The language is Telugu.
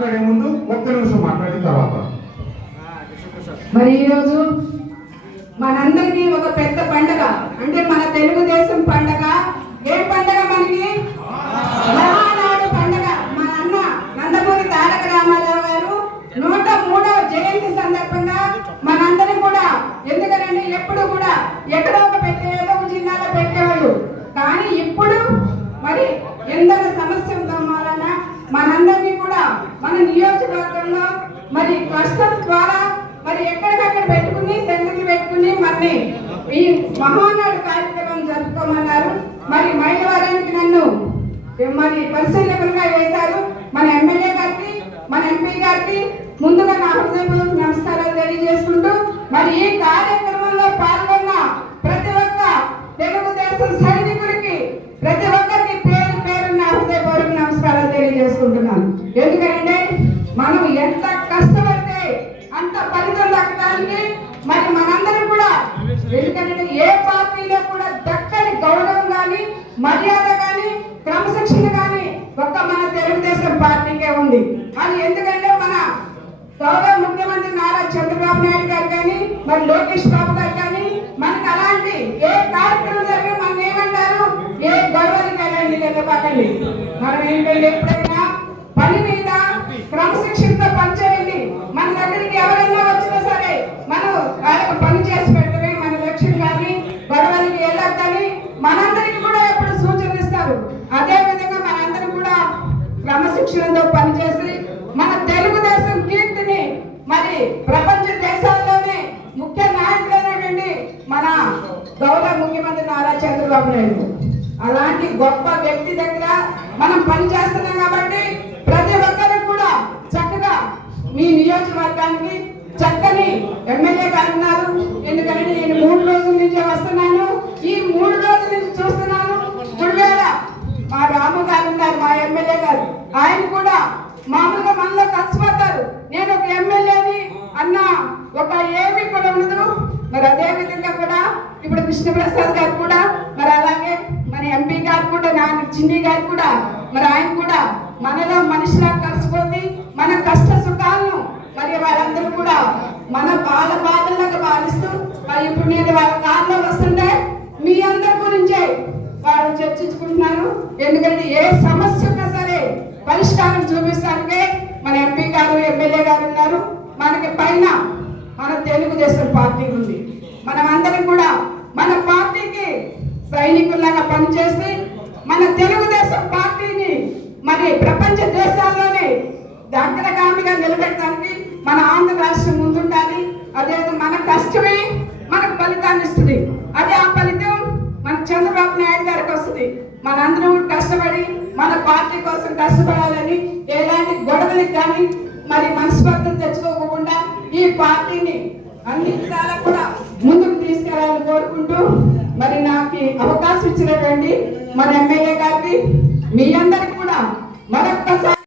మాట్లాడే ముందు ఒక్క నిమిషం మాట్లాడిన తర్వాత మరి ఈరోజు మనందరికీ ఒక పెద్ద పండగ, అంటే మన తెలుగుదేశం పండగ. ఏ పండగ మనకి? మహానాడు పండగ. మన అన్న నందమూరి తారక రామారావు గారు 103వ జయంతి సందర్భంగా మనందరం కూడా, ఎందుకంటే ఎప్పుడు కూడా ఎక్కడో ఒక ఏదో ఒక జిల్లాలో పెట్టేవాళ్ళు, కానీ ఇప్పుడు మరి ఎందరో సమస్యల వలన మనందరినీ కూడా మన నియోజకవర్గంలో మరి క్లస్టర్ ద్వారా మరి ఎక్కడికక్కడ పెట్టుకుని సెంటర్లు పెట్టుకుని మరి ఈ మహానాడు కార్యక్రమం జరుపుకోమన్నారు. మరి మైలవరానికి నన్ను మరి పరిశీలకులుగా వేశారు. మన ఎమ్మెల్యే గారికి, మన ఎంపీ గారికి ముందుగా నా హృదయపూర్వక నమస్కారాలు తెలియజేసుకుంటూ, మరి ఈ కార్యక్రమంలో పాల్గొన్న ప్రతి ఒక్క తెలుగుదేశం సైనికులకి, ప్రతి ఒక్కరికి పేరు పేరు నా హృదయపూర్వక నమస్కారాలు తెలియజేసుకుంటున్నాను. ఎందుకంటే మనం ఎంత కష్టపడితే అంత ఫలితం దక్కడానికి మరి మనందరం కూడా, ఎందుకంటే ఏ పార్టీలో కూడా దక్కని గౌరవం కానీ, మర్యాద కానీ, క్రమశిక్షణ కానీ ఒక్క మన తెలుగుదేశం పార్టీకే ఉంది. అది ఎందుకంటే మన గౌరవ ముఖ్యమంత్రి నారా చంద్రబాబు నాయుడు గారు కానీ, మరి లోకేష్ బాబు గారు కానీ మనకు అలాంటి ఏ కార్యక్రమం జరిగినా మనం ఏమంటారు, ఏ గౌరవానికి వెళ్ళండి వెళ్ళబాకండి. మనం ఏంటంటే ఎప్పుడైనా పని మీద క్రమశిక్షణతో పనిచేయండి. మన దగ్గరికి ఎవరైనా వచ్చినా సరే మనం వాళ్ళకి పని చేసి పెట్టడమే మన లక్ష్యం, కానీ గొడవలకి వెళ్ళొద్దని మనందరికీ కూడా ఎప్పుడు సూచనలు ఇస్తారు. అదే విధంగా మనందరం కూడా క్రమశిక్షణతో పనిచేసి మన తెలుగుదేశం కీర్తిని మరి ప్రపంచ దేశాల్లోనే ముఖ్య నాయకులైనటువంటి మన గౌరవ ముఖ్యమంత్రి నారా చంద్రబాబు నాయుడు అలాంటి గొప్ప వ్యక్తి దగ్గర మనం పని చేస్తున్నాం. కాబట్టి ప్రతి ఒక్కరు కూడా చక్కగా మీ నియోజకవర్గానికి చక్కని ఎమ్మెల్యే గారు ఉన్నారు. ఎందుకంటే నేను 3 రోజుల నుంచి వస్తున్నాను, ఈ 3 రోజుల నుంచి చూస్తున్నాను. గుడివేళ మా రాము గారు ఉన్నారు, మా ఎమ్మెల్యే గారు, ఆయన కూడా మామూలుగా మనలో కలిసిపోతారు. నేను ఒక ఎమ్మెల్యేని అన్న ఒక ఏమీ కూడా ఉండదు. మరి అదే విధంగా కూడా ఇప్పుడు కృష్ణప్రసాద్ గారు కూడా, మరి అలాగే మన ఎంపీ గారు కూడా, నాన్న చిన్ని గారు కూడా, మరి ఆయన కూడా మనలో మనిషిలా కలిసిపోతే మన కష్ట సుఖాలను మరి వాళ్ళందరూ కూడా మన బాధల్లాగా భావిస్తూ, మరి ఇప్పుడు నేను వాళ్ళ కారులో వస్తుంటే మీ అందరి గురించే వాళ్ళు చర్చించుకుంటున్నారు. ఎందుకంటే ఏ సమస్య ఉన్నా సరే పరిష్కారం చూపిస్తానికే మన ఎంపీ గారు, ఎమ్మెల్యే గారు ఉన్నారు. మనకి పైన మన తెలుగుదేశం పార్టీ ఉంది. మనం అందరం కూడా మన పార్టీకి సైనికుల్లాగా పనిచేసి మన తెలుగుదేశం పార్టీని మరి ప్రపంచ దేశాల్లోనే అగ్రగామిగా నిలబెట్టడానికి మన ఆంధ్ర రాష్ట్రం ముందుండాలి. అదే మన కష్టమే మనకు ఫలితాన్ని ఇస్తుంది. అదే ఆ ఫలితం మన చంద్రబాబు నాయుడు గారికి వస్తుంది. మనందరం కష్టపడి మన పార్టీ కోసం కష్టపడాలని, ఎలాంటి గొడవలకు కానీ మరి మనస్పర్ధలు తెచ్చుకోకుండా ఈ పార్టీని అన్ని విధాలా కూడా ముందుకు తీసుకెళ్లాలని కోరుకుంటూ, మరి నాకు అవకాశం ఇచ్చినటువంటి మన ఎమ్మెల్యే గారికి మీ అందరికి కూడా మరొక్కసారి